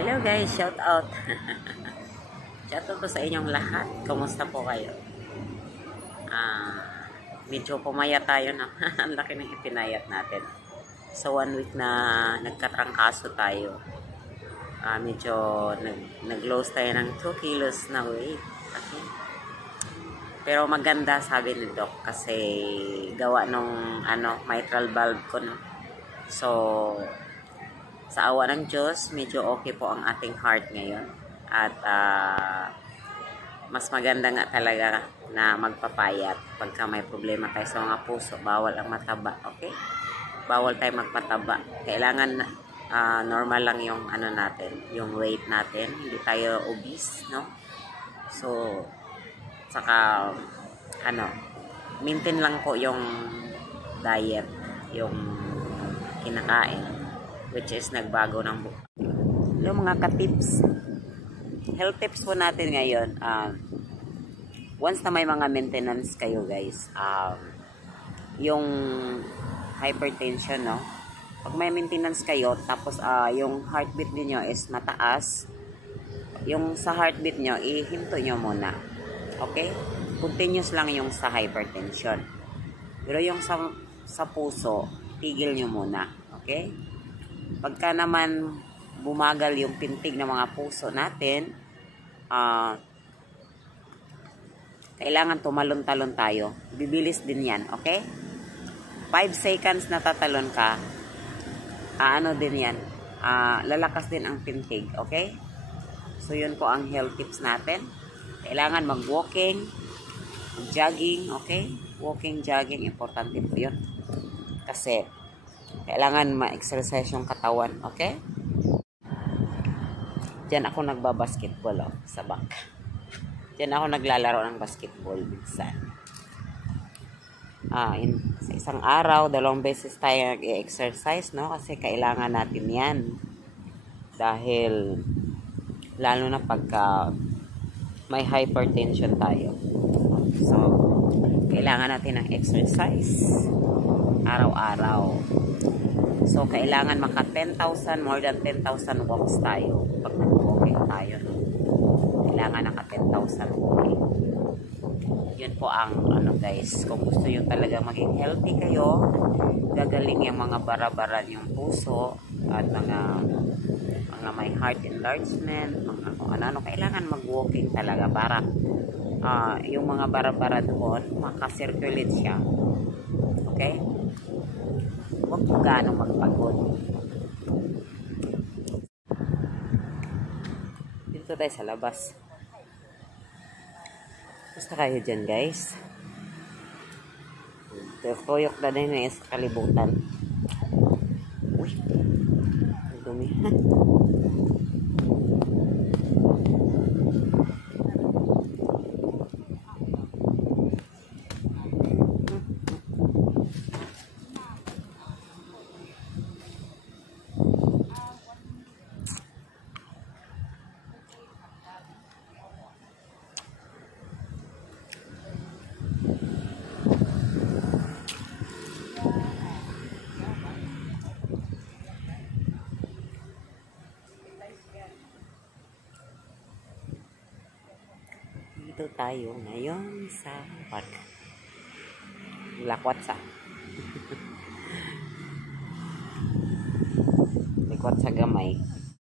Hello guys, shout out. Shout out po sa inyong lahat. Kumusta po kayo? Medyo pumaya tayo na. Ang laki ng ipinayat natin. So 1 week na nagkatrangkaso tayo. Medyo nag-lose tayo ng 2 kilos na weight. Okay. Pero maganda sabi ni Doc kasi gawa nung mitral valve ko, no. So sa awa ng Diyos, medyo okay po ang ating heart ngayon. At mas maganda nga talaga na magpapayat pagka may problema tayo sa mga puso. Bawal ang mataba, okay? Bawal tayo magpataba. Kailangan normal lang yung natin, yung weight natin. Hindi tayo obese, no? So, saka, maintain lang po yung diet, yung kinakain. Which is nagbago ng buka. Yung mga ka-tips. Health tips po natin ngayon. Once na may mga maintenance kayo guys. Yung hypertension, no? Pag may maintenance kayo, tapos yung heartbeat niyo is mataas. Yung sa heartbeat nyo, ihinto nyo muna. Okay? Continuous lang yung sa hypertension. Pero yung sa puso, tigil nyo muna. Okay? Pagka naman bumagal yung pintig ng mga puso natin, kailangan tumalon-talon tayo. Bibilis din yan, okay? 5 seconds na tatalon ka, din yan, lalakas din ang pintig, okay? So, yun po ang health tips natin. Kailangan mag-walking, jogging, okay? Walking, jogging, importante po yun. Kasi, kailangan ma-exercise yung katawan, okay? Diyan ako nagbabasketball, sa back. Diyan ako naglalaro ng basketball minsan. Sa isang araw, 2 beses tayo nag-exercise, no? Kasi kailangan natin yan. Dahil, lalo na pagka may hypertension tayo. So, kailangan natin ng exercise araw-araw. So, kailangan maka 10,000, more than 10,000 walks tayo. Pag walking tayo, no? Kailangan naka 10,000 walking. Yun po ang, guys, kung gusto nyo talaga maging healthy kayo, gagaling yung mga barabaran yung puso, at mga may heart enlargement, mga kung ano, kailangan mag-walking talaga para yung mga barabaran doon, makasirculate siya. Okay? Huwag po gaano magpagod. Dito tayo sa labas. Gusto kayo dyan, guys? Tuyok na din na sa kalibutan. Uy! Ang dumi. Dito tayo ngayon sa park. Lakwat sa. Lakwat sa gamay.